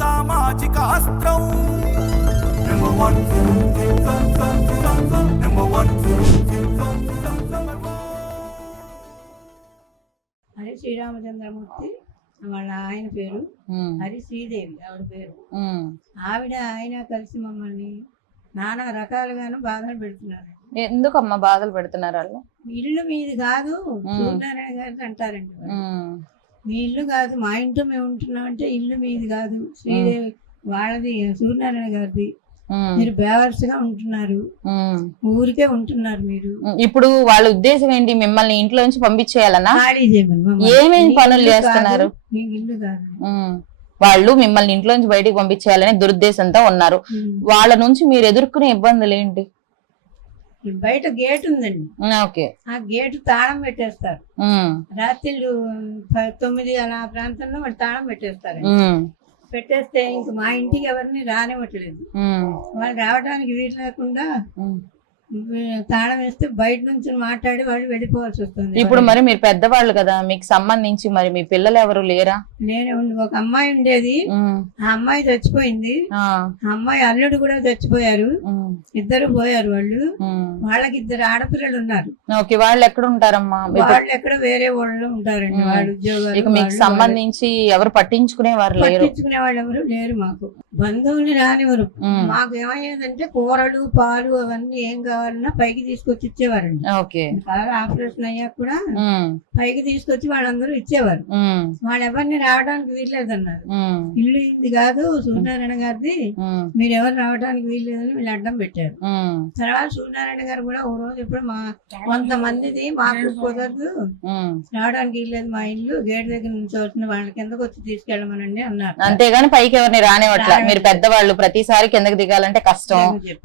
సామాజిక అస్త్రం హరి శ్రీరామచంద్రమూర్తి వాళ్ళ ఆయన పేరు హరి శ్రీదేవి ఆవిడ పేరు. ఆయన కలిసి మమ్మల్ని నానా రకాలుగాను బాధలు పెడుతున్నారు. ఎందుకమ్మా బాధలు పెడుతున్నారు వాళ్ళు? ఇల్లు మీది కాదు సూర్యనారాయణ గారు అంటారండి. మీ ఇల్లు కాదు, మా ఇంట్లో మేము ఉంటున్నాం అంటే ఇల్లు మీది కాదు, శ్రీదేవి వాళ్ళది, సూర్యనారాయణ గారిది. మీరు బేవర్స్ గా ఉంటున్నారు, ఊరికే ఉంటున్నారు మీరు. ఇప్పుడు వాళ్ళ ఉద్దేశం ఏంటి? మిమ్మల్ని ఇంట్లో నుంచి పంపించేయాలన్నా? ఖాళీ చేయమని. ఏమేమి పనులు చేస్తున్నారు? మీకు ఇల్లు కాదు, వాళ్ళు మిమ్మల్ని ఇంట్లో నుంచి బయటికి పంపించేయాలనే దురుద్దేశంతో ఉన్నారు. వాళ్ళ నుంచి మీరు ఎదుర్కొనే ఇబ్బందులు ఏంటి? బయట గేట్ ఉందండి, ఆ గేటు తాళం పెట్టేస్తారు. రాత్రిళ్ళు 9 అలా ప్రాంతంలో వాళ్ళు తాళం పెట్టేస్తారు. పెట్టేస్తే ఇంక మా ఇంటికి ఎవరిని రానివ్వట్లేదు. వాళ్ళు రావడానికి వీలు లేకుండా తాళం వేస్తే బయట నుంచి మాట్లాడి వాళ్ళు వెళ్ళిపోవాల్సి వస్తుంది. ఇప్పుడు మరి మీరు పెద్దవాళ్ళు కదా, మీకు సంబంధించి మరి మీ పిల్లలు ఎవరు లేరా? నేనే ఒక అమ్మాయి ఉండేది, ఆ అమ్మాయి చచ్చిపోయింది. ఆ అమ్మాయి అల్లుడు కూడా చచ్చిపోయారు, ఇద్దరు పోయారు. వాళ్ళకి 2 ఆడపిల్లలు ఉన్నారు. వాళ్ళు ఎక్కడ ఉంటారమ్మా? వాళ్ళు ఎక్కడ వేరే వాళ్ళు ఉంటారండి, వాళ్ళ ఉద్యోగాలు. మీకు సంబంధించి ఎవరు పట్టించుకునే వాళ్ళు ఎవరు లేరు. మాకు బంధువుల్ని రానివ్వరు. మాకు ఏమయ్యేదంటే కూరలు పాలు అవన్నీ ఏం కావాలన్నా పైకి తీసుకొచ్చి ఇచ్చేవారండి. ఆపరేషన్ అయ్యాక కూడా పైకి తీసుకొచ్చి వాళ్ళందరూ ఇచ్చేవారు. వాళ్ళు ఎవరిని రావడానికి వీల్లేదన్నారు. ఇల్లు ఇది కాదు సూర్యనారాయణ గారిది, మీరు ఎవరు రావడానికి వీల్లేదని వీళ్ళు అడ్డం పెట్టారు. తర్వాత సూర్యనారాయణ గారు కూడా ఓ రోజు ఇప్పుడు మా కొంతమందిది మాకు కుదరదు, రావడానికి వీల్లేదు, మా ఇల్లు గేట్ దగ్గర నుంచి వచ్చిన వాళ్ళ కిందకు వచ్చి తీసుకెళ్ళమనండి అన్నారు. అంతేగాని పైకి ఎవరిని రానివ్వట్లా. మీరు పెద్దవాళ్ళు, ప్రతిసారి కిందకి దిగాలంటే కష్టం,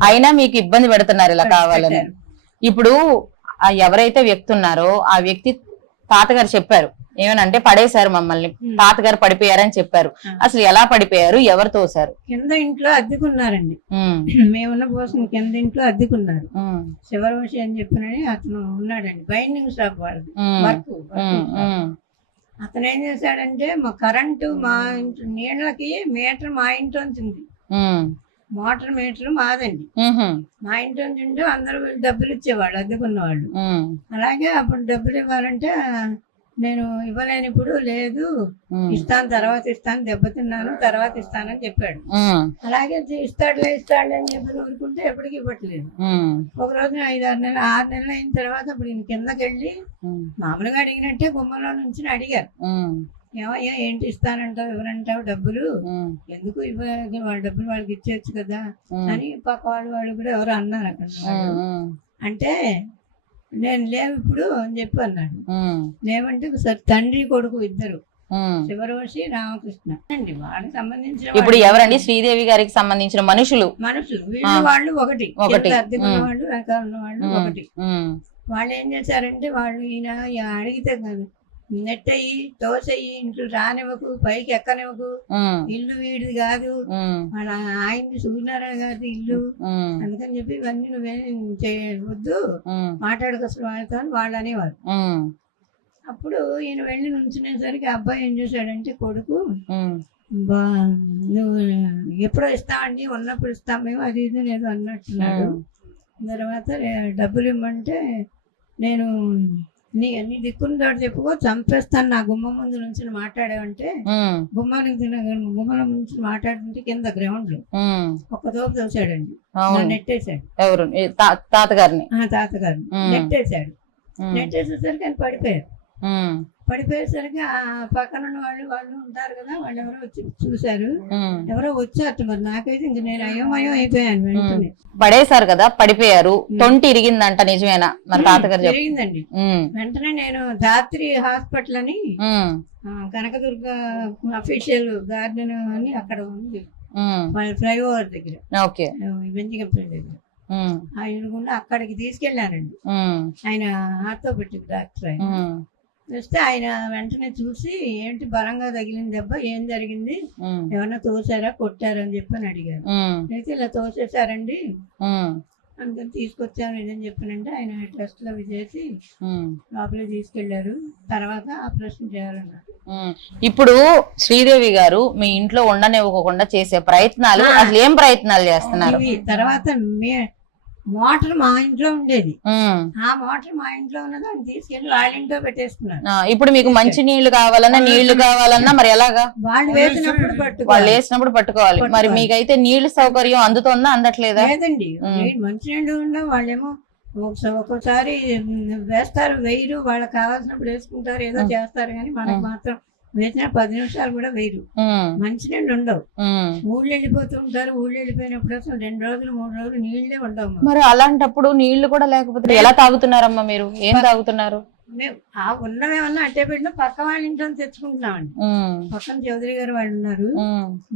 అయినా మీకు ఇబ్బంది పెడుతున్నారు ఇలా కావాలని. ఇప్పుడు ఎవరైతే వ్యక్తి ఉన్నారో ఆ వ్యక్తి తాతగారు చెప్పారు ఏమనంటే పడేశారు మమ్మల్ని, తాతగారు పడిపోయారని చెప్పారు. అసలు ఎలా పడిపోయారు, ఎవరు తోసారు? కింద ఇంట్లో అద్దెకున్నారండి, మేమున్న కోసం కింద ఇంట్లో అద్దెకున్నారు. శివరోషి అని చెప్పినని అతను ఉన్నాడండి, బైండింగ్ షాప్ వాళ్ళది వర్క్. అతను ఏం చేశాడంటే మా కరెంటు మా ఇంట్లో నీళ్ళకి మీటర్ మా ఇంట్లో ఉంది, మోటార్ మీటర్ మాదండి. మా ఇంట్లో ఉంటే అందరూ డబ్బులు ఇచ్చేవాళ్ళు అద్దెకున్న వాళ్ళు. అలాగే అప్పుడు డబ్బులు ఇవ్వాలంటే నేను ఇవ్వలేని, ఇప్పుడు లేదు ఇస్తాను తర్వాత ఇస్తాను, దెబ్బతిన్నాను తర్వాత ఇస్తానని చెప్పాడు. అలాగే ఇస్తాడులే అని చెప్పి ఊరుకుంటే ఎప్పటికి ఇవ్వట్లేదు. ఒక రోజు 5-6 నెలలు 6 నెలలు అయిన తర్వాత అప్పుడు ఈయన కిందకి వెళ్ళి మామూలుగా అడిగినట్టే గుమ్మలో నుంచి అడిగారు, ఏమయ్యా ఏంటి ఇస్తానంటావు ఎవరంటావు డబ్బులు, ఎందుకు వాళ్ళ డబ్బులు వాళ్ళకి ఇచ్చేయచ్చు కదా అని పక్క వాళ్ళు కూడా ఎవరు అన్నారు అక్కడ. అంటే నేను లేవు ఇప్పుడు అని చెప్పి అన్నాడు. లేవంటే తండ్రి కొడుకు ఇద్దరు, శివరోషి రామకృష్ణ అండి. వాళ్ళకి సంబంధించిన ఇప్పుడు ఎవరండి? శ్రీదేవి గారికి సంబంధించిన మనుషులు వీళ్ళు వాళ్ళు ఒకటి, అద్దెకున్న వాళ్ళు రకాల ఉన్న వాళ్ళు ఒకటి. వాళ్ళు ఏం చేశారంటే వాళ్ళు ఈయన అడిగితే కాదు నెట్టయి తోసయ్యి, ఇంట్లో రానివ్వకు, పైకి ఎక్కనివ్వకు, ఇల్లు వీడిది కాదు, వాళ్ళ ఆయనది సూర్యనారాయణ గారిది ఇల్లు, అందుకని చెప్పి ఇవన్నీ నువ్వేం చేయవద్దు, మాట్లాడుకోసం వాళ్ళతో అని వాళ్ళు అనేవారు. అప్పుడు ఈయన వెళ్ళి నుంచునేసరికి అబ్బాయి ఏం చేశాడంటే కొడుకు, నువ్వు ఎప్పుడో ఇస్తామండి, ఉన్నప్పుడు ఇస్తాం మేము, అది ఇది లేదు అన్నట్టున్నాడు. తర్వాత డబ్బులు ఇవ్వమంటే నేను నీ దిక్కున్న తోటి చెప్పుకో చంపేస్తాను, నా గుమ్మ ముందు నుంచి మాట్లాడావంటే గుమ్మల నుంచి మాట్లాడుతుంటే కింద గ్రౌండ్ లో ఒక తోపు తోసాడండి, నెట్టేశాడు. ఎవరు? తాతగారిని నెట్టేశాడు. నెట్టేసేసరికి ఆయన పడిపోయారు. పడిపోయేసరికి ఆ పక్కన ఉన్న వాళ్ళు ఉంటారు కదా, వాళ్ళు ఎవరో వచ్చి చూశారు, ఎవరో వచ్చారు. మరి నాకైతే ఇంక నేను అయోమయం అయిపోయాను. వెంటనే పడేశారు కదా, పడిపోయారు. తొంటి ఇరిగిందంట, నిజమేనా? మరి తాతగారు జరిగిందండి. వెంటనే నేను ధాత్రి హాస్పిటల్ అని కనకదుర్గ అఫీషియల్ గార్డెన్ అని అక్కడ ఉంది వాళ్ళ ఫ్లైఓవర్ దగ్గర, బెంజిగంపల్లి దగ్గర, ఆయన అక్కడికి తీసుకెళ్ళానండి. ఆయన ఆర్థోపెడిక్ డాక్టర్. ఆయన వస్తే ఆయన వెంటనే చూసి ఏంటి బలంగా తగిలింది దెబ్బ, ఏం జరిగింది, ఏమన్నా తోసారా కొట్టారా అని చెప్పి అని అడిగారు. అయితే ఇలా తోసేశారండి అందుకని తీసుకొచ్చాను ఇదని చెప్పానంటే ఆయన టెస్ట్ అవి చేసి ఉమ్. లోపలికి తీసుకెళ్లారు. తర్వాత ఆపరేషన్ చేయాలన్నారు. ఇప్పుడు శ్రీదేవి గారు మీ ఇంట్లో ఉండనివ్వకుండా చేసే ప్రయత్నాలు అసలు ఏం ప్రయత్నాలు చేస్తున్నారు? ఇవి తర్వాత మోటార్ మా ఇంట్లో ఉండేది. ఉమ్. ఆ మోటార్ మా ఇంట్లో ఉన్నది ఆయన తీసుకెళ్లి వాళ్ళ ఇంట్లో పెట్టేసుకున్నారు. ఇప్పుడు మీకు మంచి నీళ్లు కావాలన్నా నీళ్లు కావాలన్నా మరి ఎలాగా? వాళ్ళు వేసినప్పుడు వాళ్ళు వేసినప్పుడు పట్టుకోవాలి. మరి మీకైతే నీళ్లు సౌకర్యం అందుతుందా అందట్లేదా? లేదండి. మంచినీళ్ళు ఉండవు. వాళ్ళేమో ఒక్కోసారి వేస్తారు, వేయరు. వాళ్ళకి కావాల్సినప్పుడు వేసుకుంటారు, ఏదో చేస్తారు. కానీ మనకు మాత్రం వేసిన 10 నిమిషాలు కూడా వేయరు. మంచినీళ్ళు ఉండవు. ఊళ్ళు వెళ్ళిపోతూ ఉంటారు. ఊళ్ళు వెళ్ళిపోయినప్పుడు అసలు 2 రోజులు 3 రోజులు నీళ్లే ఉండవు. మరి అలాంటప్పుడు నీళ్లు కూడా లేకపోతే ఎలా తాగుతున్నారమ్మా మీరు? ఏం తాగుతున్నారు? మేము ఉన్నవేమన్నా అట్టే పెట్టిన పక్క వాళ్ళ ఇంట్లో తెచ్చుకుంటున్నామండి. పక్కన చౌదరి గారు వాళ్ళు ఉన్నారు.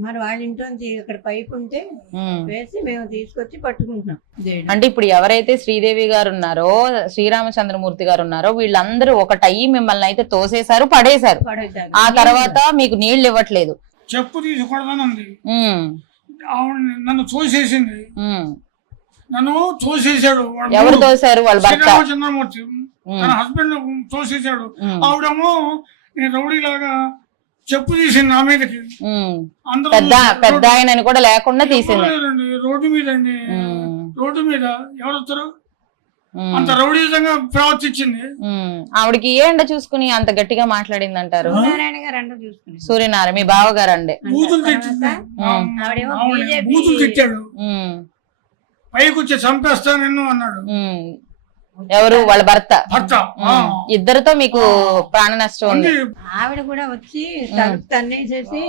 మరి వాళ్ళ ఇంట్లో అక్కడ పైప్ ఉంటే వేసి మేము తీసుకొచ్చి పట్టుకుంటున్నాం. అంటే ఇప్పుడు ఎవరైతే శ్రీదేవి గారు ఉన్నారో, శ్రీరామచంద్రమూర్తి గారు ఉన్నారో, వీళ్ళందరూ ఒకటయ్యి మిమ్మల్ని అయితే తోసేశారు, పడేశారు. ఆ తర్వాత మీకు నీళ్లు ఇవ్వట్లేదు. చెప్పు తీసుకోవడానికి నన్ను చూసేసింది. నన్ను చూసేసాడు. ఎవరు తోసారు? వాళ్ళ భర్త చంద్రమూర్తి తన హస్బెండ్ చూసేసాడు. ఆవిడేమో నేను రౌడీలాగా చెప్పు తీసింది నా మీదకి. పెద్ద ఆయన కూడా లేకుండా తీసింది. రోడ్డు మీద అండి, రోడ్డు మీద ఎవరు వస్తారు? అంత రౌడీజంగా ప్రవర్తించింది. ఆవిడకి ఏ ఎండ చూసుకుని అంత గట్టిగా మాట్లాడింది అంటారు? సూర్యనారాయణ గారు అంట చూసుకుని. సూర్యనారాయణ మీ బావగారు అండి. బూతులు తిట్టాడు. పైకి వచ్చి చంపేస్తా నిన్ను అన్నాడు. ఎవరు? వాళ్ళ భర్త. భర్త. ఇద్దరితో మీకు ప్రాణ నష్టం ఉంది. ఆవిడ కూడా వచ్చి తలుపు తన్నేసేసి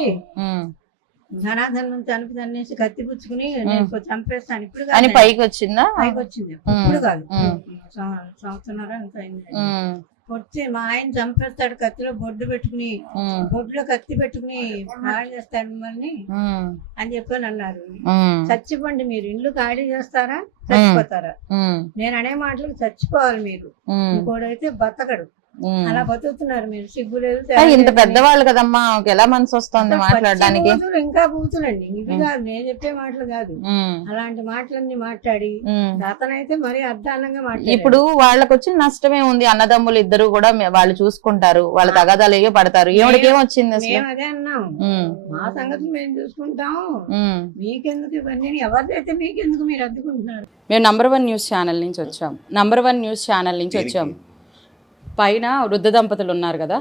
ధనాధనం తలుపు తన్నేసి కత్తి పుచ్చుకుని నేను చంపేస్తాను ఇప్పుడు అని పైకి వచ్చిందా? పైకి వచ్చింది. ఇప్పుడు కాదు, సంవత్సరం అంత అయింది. వచ్చి మా ఆయన చంపేస్తాడు, కత్తిలో బొడ్డు పెట్టుకుని, బొడ్డులో కత్తి పెట్టుకుని ఖాళీ చేస్తాడు మిమ్మల్ని అని చెప్పని అన్నారు. చచ్చిపోండి, మీరు ఇల్లు ఖాళీ చేస్తారా చచ్చిపోతారా? నేను అనే మాటలకు చచ్చిపోవాలి మీరు, ఇంకోడైతే బతకడు. అలా బతుకుతున్నారు మీరు. సిగ్గు లేదు. ఇంత పెద్దవాళ్ళు కదమ్మా, ఎలా మనసు వస్తుంది మాట్లాడడానికి? ఇంకా బూతులండి ఇవి కాదు, నేను చెప్పే మాటలు కాదు. అలాంటి మాటలన్నీ మాట్లాడి అతనైతే మరీ అర్ధానంగా మాట్లాడి. ఇప్పుడు వాళ్ళకి వచ్చిన నష్టమే ఉంది. అన్నదమ్ములు ఇద్దరు కూడా వాళ్ళు చూసుకుంటారు, వాళ్ళ తగాదాలు ఏవో పడతారు. ఏమిడికి ఏమొచ్చింది? మేము అదే అన్నాం, మా సంగతి మేము చూసుకుంటాం, మీకెందుకు ఇవన్నీ, ఎవరిదైతే మీకెందుకు, మీరు అద్దుకుంటున్నారు. మేము నంబర్ 1 న్యూస్ ఛానల్ నుంచి వచ్చాం. నంబర్ 1 న్యూస్ ఛానల్ నుంచి వచ్చాం. పైన వృద్ధ దంపతులు ఉన్నారు కదా,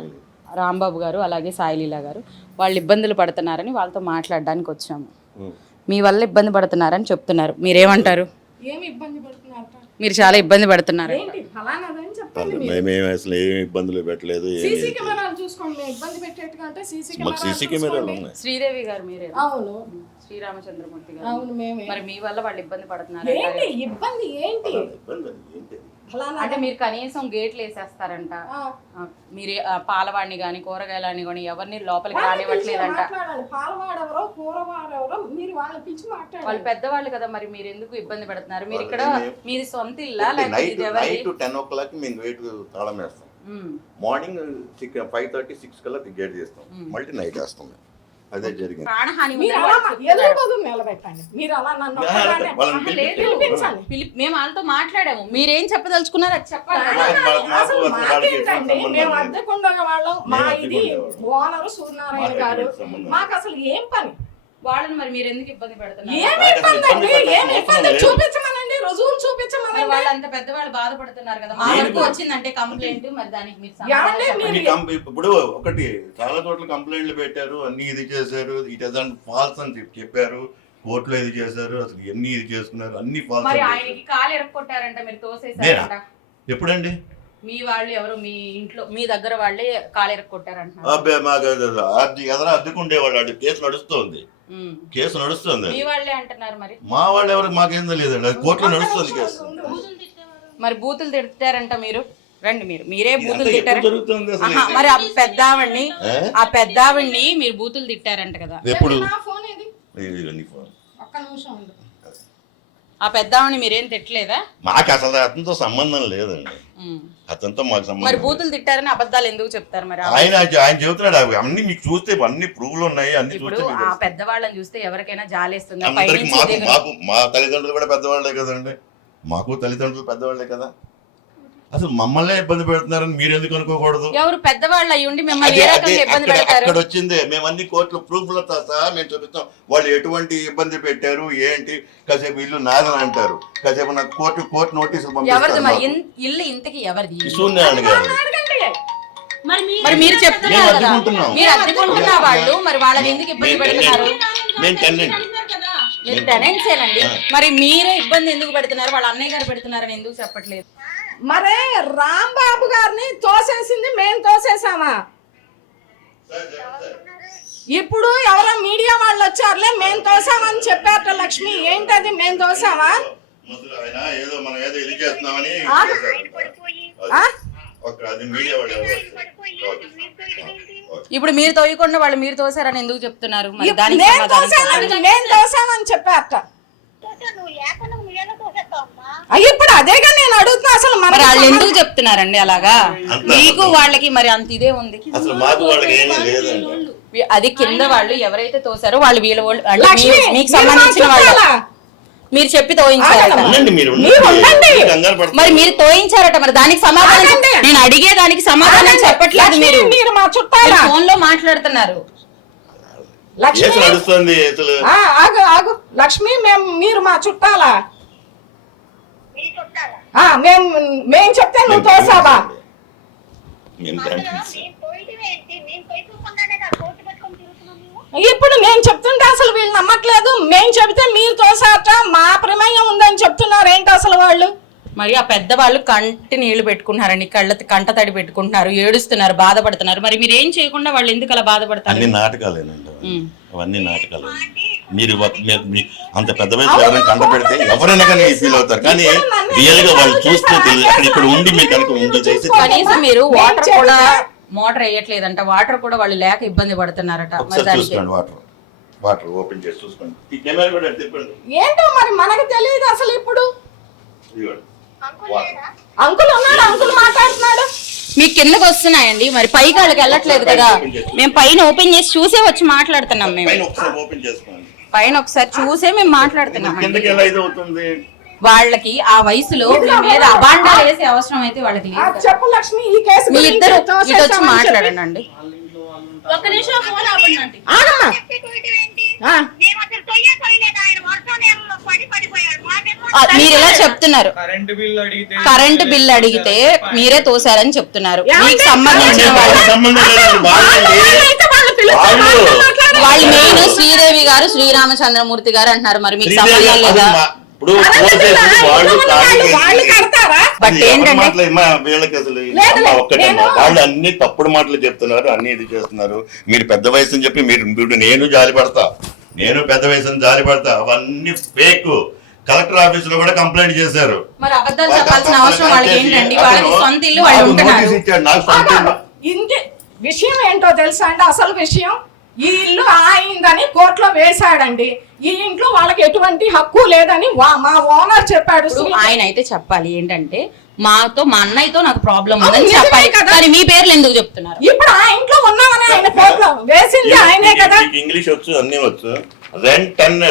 రాంబాబు గారు అలాగే సాయిలీలా గారు, వాళ్ళు ఇబ్బందులు పడుతున్నారని వాళ్ళతో మాట్లాడడానికి వచ్చాము. మీ వల్ల ఇబ్బంది పడుతున్నారని చెప్తున్నారు, మీరేమంటారు? ఏమి ఇబ్బంది పడుతున్నారు? మీరు చాలా ఇబ్బంది పడుతున్నారు. మేమేమి అసలు ఏమి ఇబ్బందులు పెట్టలేదు. సీసీ కెమెరాలు చూసుకోండి, మేము ఇబ్బంది పెట్టేట్టుగా అంటే సీసీ కెమెరాలు ఉన్నాయి. శ్రీదేవి గారు మీరే? అవును. శ్రీరామచంద్రమూర్తి గారు? అవును మేమే. మరి మీ వల్ల వాళ్ళు ఇబ్బంది పడుతున్నారు. ఏంటి ఇబ్బంది? ఏంటి అంటే మీరు కనీసం గేట్లు వేసేస్తారంట, మీరు పాలవాడిని గాని కూరగాయలని కానీ ఎవరిని లోపలికి రానివ్వట్లేదంట. పాలవాడెవరో కూరవాడెవరో మీరు వాళ్ళ పిచ్చి మాట్లాడారు. వాళ్ళు పెద్దవాళ్ళు కదా, మరి మీరు ఎందుకు ఇబ్బంది పడుతున్నారు? మీరు ఇక్కడ మీది సొంత ఇల్లా? నైట్ 10 o'clock మేము గేట్ తాళం వేస్తాం. మార్నింగ్ 5:30-6 కల్లా గేట్ చేస్తాం, మళ్ళీ నైట్ వేస్తాం. అదే జరిగింది. ప్రాణహాని నిలబెట్టండి. మీరు అలా నన్ను మేము వాళ్ళతో మాట్లాడాము. మీరేం చెప్పదలుచుకున్నారు అది చెప్పాలి. మేము అద్దెకుండగా వాళ్ళం. మా ఇది ఓనరు సూర్యనారాయణ గారు. మాకు అసలు ఏం పని? వాళ్ళని మరి మీరు ఎందుకు ఇబ్బంది పెడుతున్నారు? చూపించమనండి, రుజువులు చూపించమనండి. వాళ్ళు అంత పెద్దవాళ్ళు బాధపడుతున్నారు కదా, మా వరకు వచ్చిందంటే కంప్లైంట్, మరి దానికి మీరు ఇప్పుడు ఒకటి చాలా చోట్ల కంప్లైంట్లు పెట్టారు, అన్ని ఇది చేశారు, ఇట్ ఇస్ ఫాల్స్ అని చెప్పారు, కోర్టులో ఇది చేశారు, అసలు ఎన్ని ఇది చేసుకున్నారు, అన్ని ఫాల్స్. మరి ఆయనకి కాలు ఎరక్కొట్టారంట, మీరు తోసేసారంట. ఎప్పుడండి? మీ వాళ్ళు ఎవరు మీ ఇంట్లో మీ దగ్గర వాళ్ళే కాలు ఎరక్కొట్టారంట. అబ్బే మాకు ఎదర అద్దెకుండేవాళ్ళు, కేసు నడుస్తుంది, కేసు నడుస్తుంది. మీ వాళ్ళే అంటున్నారు. మరి మా వాళ్ళు ఎవరు మాకేం తెలియదండి, అది కోర్టులో నడుస్తుంది కేసు. మరి బూతులు తిట్టారంట మీరు. రండి, మీరే బూతులు తిట్టారు. మరి ఆ పెద్దావిడ్ని మీరు బూతులు తిట్టారంట కదా. ఎప్పుడు? ఒక్క నిమిషం ఉండు. ఆ పెద్దావిని మీరేం తిట్టలేదా? మాకు అసలు అతనితో సంబంధం లేదండి, అతనితో మాకు సంబంధం. మరి బూతులు తిట్టారని అబద్ధాలు ఎందుకు చెప్తారు? మరి ఆయన చెబుతున్నాడు, అన్ని మీకు చూస్తే అన్ని ప్రూఫ్లు ఉన్నాయి, అన్ని చూస్తే. ఆ పెద్దవాళ్ళని చూస్తే ఎవరికైనా జాలేస్తుంది. మా తల్లిదండ్రులు కూడా పెద్దవాళ్ళే కదండి. మాకు తల్లిదండ్రులు పెద్దవాళ్ళే కదా. అసలు మమ్మల్నే ఇబ్బంది పెడుతున్నారని మీరు ఎందుకు అనుకోకూడదు? ఎవరు పెద్దవాళ్ళు అయ్యి ఉండి మిమ్మల్ని ఏ రకంగా ఇబ్బంది పెడతారు? అక్కడ వచ్చింది మేము అన్ని కోర్టులో ప్రూఫ్లతో సహా మేము చూపిస్తాం. వాళ్ళు ఎటువంటి ఇబ్బంది పెట్టారు ఏంటి, కాసేపు ఇల్లు నాదని అంటారు, కాసేపు నాకు కోర్టు నోటీసులు ఎవరిది మరి పంపిస్తారు. ఇల్లు ఇంతకి ఎవరిది? సూర్యనారాయణ గారు. మరి మీరు చెప్తున్నారు మేము కదా, అడ్డుకుంటున్నాం. మీరు అడ్డుకుంటున్న వాళ్ళు మరి వాళ్ళని ఎందుకు ఇబ్బంది పెడుతున్నారు? మేము టెనెంట్. మీరు టెనెంట్సేనండి, మరి మీరే ఇబ్బంది ఎందుకు పెడుతున్నారు? వాళ్ళ అన్నయ్య గారు పెడుతున్నారని ఎందుకు చెప్పట్లేదు? మరే రాంబాబు గారిని తోసేసింది మేము తోసేసామా? ఇప్పుడు ఎవరో మీడియా వాళ్ళు వచ్చారులే మేము తోసామని చెప్పారట లక్ష్మి. ఏంటది మేము తోసామా? ముసలి ఆయన ఏదో మనం ఏదో ఇది చేస్తున్నామని అది మీడియా వాళ్ళు ఎవరో ఇప్పుడు మీరు తోయకుండా వాళ్ళు మీరు తోసారని ఎందుకు చెప్తున్నారు? మరి దానికి నేను సమాధానం తోసానని చెప్పండి. మేము తోసామని చెప్పారట. ఇప్పుడు అదేగా నేను అడుగుతున్నా, అసలు మరి వాళ్ళు ఎందుకు చెప్తున్నారండి అలాగా? మీకు వాళ్ళకి మరి అంత ఇదే ఉంది. అసలు మాకు వాళ్ళకి ఏమీ లేదండి. అది కింద వాళ్ళు ఎవరైతే తోసారో వాళ్ళు వీళ్ళ వాళ్ళు అంటే లక్ష్మి, మీకు సంబంధించిన వాళ్ళు మీరు చెప్పి తోయించారట. ఉండండి, మీరు మీరు ఉండండి. కంగారు పడతారు. మరి మీరు తోయించారట, మరి దానికి సమాధానం ఆగండి. నేను అడిగే దానికి సమాధానం చెప్పట్లేదు. మీరు మీరు మా చుట్టాలా? ఫోన్ లో మాట్లాడుతున్నారు. లక్ష్మి ఏసు నడుస్తుంది అసలు. ఆగు ఆగు లక్ష్మి, మీరు మా చుట్టాలా? మేము చెప్తే నువ్వు తోసావా? మేము టెన్షన్స్. ఇప్పుడు నేను చెప్తుంటే అసలు వీళ్ళు నమ్మట్లేదు. మేము చెబితే మీరు తోసాట, మా ప్రమేయం ఉందని చెప్తున్నారు. ఏంటి అసలు వాళ్ళు? మరి ఆ పెద్దవాళ్ళు కంటి నీళ్లు పెట్టుకుంటున్నారండి, కంట తడి పెట్టుకుంటున్నారు, ఏడుస్తున్నారు, బాధపడుతున్నారు. మరి మీరు ఏం చేయకుండా వాళ్ళు ఎందుకు అలా బాధపడతారు? అన్ని నాటకాలేనండి, అవన్నీ నాటకాలు. మీరు అంత పెద్ద వయసు ఎవరైనా కంట పెడితే ఎవరైనా కానీ ఫీల్ అవుతారు, కానీ రియల్ గా వాళ్ళు చూస్తే తెలియదు. అక్కడ ఇక్కడ ఉండి మీరు కనుక ఉండి చేసి కనీసం మీరు వాటర్ కూడా మోటార్ వేయట్లేదంట, వాటర్ కూడా వాళ్ళు లేక ఇబ్బంది పడుతున్నారట. మరి దానికి చూసుకోండి, వాటర్ ఓపెన్ చేసి చూసుకోండి. ఈ కెమెరా కూడా తిప్పండి. ఏంటో మరి మనకు తెలియదు అసలు. ఇప్పుడు ఇదిగోండి. అంకుల్ ఉన్నాడు, అంకుల్ మాట్లాడుతున్నాడు. మీ కిందకి వస్తున్నాయండి, మరి పైకి వాళ్ళకి వెళ్ళట్లేదు కదా. మేము పైన ఓపెన్ చేసి చూసే వచ్చి మాట్లాడుతున్నాం. మేము పైన ఒకసారి ఓపెన్ చేసుకోండి. పైన ఒకసారి చూసే మేము మాట్లాడుతున్నాం. కిందకి ఎలా ఇది అవుతుంది? వాళ్ళకి ఆ వయసులో మీ మీద అబాండాలు వేసే అవసరం అయితే వాళ్ళకి ఆ, లేదు. చెప్పు లక్ష్మి, ఈ కేసు మీ గురించి ఇద్దరు తోసేసామని ఇటు వచ్చి చెప్పి. మాట్లాడండి అండి. ఆగమ్మా. ఆ. మీరు ఇలా చెప్తున్నారు, కరెంటు బిల్ అడిగితే మీరే తోసారని చెప్తున్నారు. మీకు సంబంధించిన వాళ్ళు సంబంధం లేదండి, వాళ్ళండి. అయితే వాళ్ళు పిలుస్తారు, వాళ్ళు. వాళ్ళతో మాట్లాడండి. వాళ్ళు మెయిన్ శ్రీదేవి గారు, శ్రీరామచంద్రమూర్తి గారు అంటున్నారు. మరి మీకు సంబంధం లేదా? ఇప్పుడు పోసేసి వాళ్ళు వాళ్ళు కడతారా? బట్ ఏంటంటే వీళ్ళకి అసలు లేదు, ఒక్కటే నేను- వాళ్ళు అన్ని తప్పుడు మాటలు చెప్తున్నారు, అన్ని ఇది చేస్తున్నారు. మీరు పెద్ద వయసు అని చెప్పి మీరు నేను జాలి పడతా, నేను పెద్ద వయసు అని జాలి పడతా. అవన్నీ ఫేక్. కలెక్టర్ ఆఫీస్ లో కూడా కంప్లైంట్ చేశారు. మరి అబద్ధాలు చెప్పాల్సిన అవసరం వాళ్ళకి ఏంటండి? వాళ్ళకి సొంత ఇల్లు వాళ్ళు ఉంటున్నారు. నోటీస్ ఇచ్చాడు, నాకు సొంత ఇల్లు. ఇంటి విషయం ఏంటో తెలుసా అండి? అసలు విషయం, ఈ ఇల్లు ఆయిందని కోర్టులో వేశాడండి. ఈ ఇంట్లో వాళ్ళకి ఎటువంటి హక్కు లేదని మా ఓనర్ చెప్పాడు. ఇప్పుడు ఆయన అయితే చెప్పాలి ఏంటంటే మా అన్నయ్యతో నాకు ప్రాబ్లం ఉందని నిజమే చెప్పాలి కదా. కానీ మీ పేర్లు ఎందుకు చెప్తున్నారు? ఇప్పుడు ఆ ఇంట్లో ఉన్నామని ఆయన కోర్టులో వేసింది ఆయనే కదా. మీకు ఇంగ్లీష్ వచ్చు, అన్ని వచ్చు.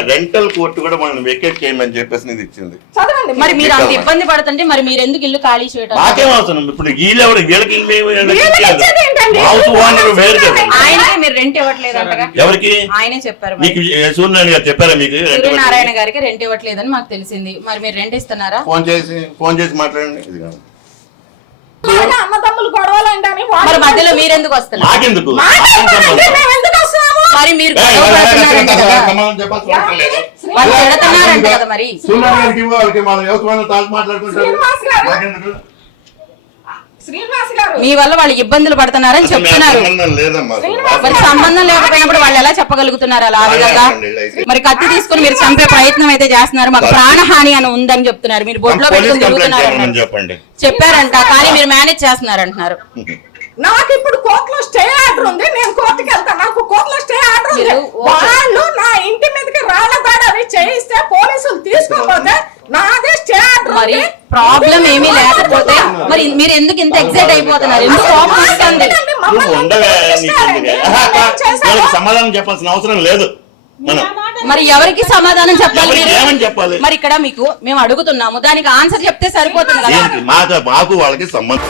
రెంటల్ కోర్టు కూడా మనం వెకేట్ చేయమని చెప్పేసి ఇది ఇచ్చింది. చదవండి. మరి మీరు అంత ఇబ్బంది పడుతుంటే మరి మీరు ఎందుకు ఇల్లు ఖాళీ చేయడం? నాకేం అవసరం? ఇప్పుడు వీళ్ళెవరు? వీళ్ళకి ఇల్లు ఇచ్చేది ఏంటండి? వేరు కదా. ఆయనకే మీరు రెంట్ ఇవ్వట్లేదు అంటగా. ఎవరికి? ఆయనే చెప్పారు. మీకు సూర్యనారాయణ గారు చెప్పారా మీకు? సూర్యనారాయణ గారికి రెంట్ ఇవ్వట్లేదని మాకు తెలిసింది. మరి మీరు రెంట్ ఇస్తున్నారా? ఫోన్ చేసి మాట్లాడండి. ఇది కాదు. ఆయన అన్నదమ్ములు గొడవలండి అని వాళ్ళు మరి మధ్యలో మీరెందుకు వస్తున్నారు? నాకెందుకు? మాట్లాడండి, మేము ఎందుకు వస్తున్నాము? మరి మీరు గొడవ పడుతున్నారంట కదా. సమాధానం చెప్పాల్సిన అవసరం లేదు. వాళ్ళు తిడుతున్నారంట కదా మరి. సూర్యనారాయణ గారికి వాళ్ళకి మనం ఎవరు తాగు మాట్లాడుకుంటారు. శ్రీనివాస్ గారు. నాకెందుకు? శ్రీనివాస్ గారు, మీ వల్ల వాళ్ళు ఇబ్బందులు పడుతున్నారని అసలు చెప్తున్నారు. సంబంధం లేదమ్మా. మరి సంబంధం లేకపోయినప్పుడు వాళ్ళు ఎలా చెప్పగలుగుతున్నారు అలా? ఆ విధంగా మరి కత్తి తీసుకుని మీరు చంపే ప్రయత్నం అయితే చేస్తున్నారు. మాకు ప్రాణహాని అని ఉందని చెప్తున్నారు. మీరు బొడ్లో పెట్టుకుని తిరుగుతున్నారు చెప్పండి. చెప్పారంట, కానీ మీరు మేనేజ్ చేస్తున్నారు అంటున్నారు. నాకు ఇప్పుడు కోర్టులో స్టే ఆర్డర్ ఉంది. నేను కోర్టుకి వెళ్తాను. నాకు కోర్టులో స్టే ఆర్డర్ ఉంది. మీరు వాళ్ళు నా ఇంటి మీదకి రాళ్ళ దాడి అవి చేయిస్తే పోలీసులు తీసుకోకపోతే నాదే స్టే ఆర్డర్ మరి ఉంది. ప్రాబ్లం ఏమీ లేకపోతే మరి మీరు ఎందుకు ఇంత ఎక్సైట్ అయిపోతున్నారు? ఎందుకు కోపం వస్తుంది? నువ్వు ఉండగా నీకు ఎందుకు? వీళ్ళకి సమాధానం చెప్పాల్సిన అవసరం లేదు. మనం మరి ఎవరికి సమాధానం చెప్పాలి ఎవరికి మీరు? ఏమని చెప్పాలి? మరి ఇక్కడ మీకు మేము అడుగుతున్నాము, దానికి ఆన్సర్ చెప్తే సరిపోతుంది కదా. మాకు వాళ్ళకి సంబంధం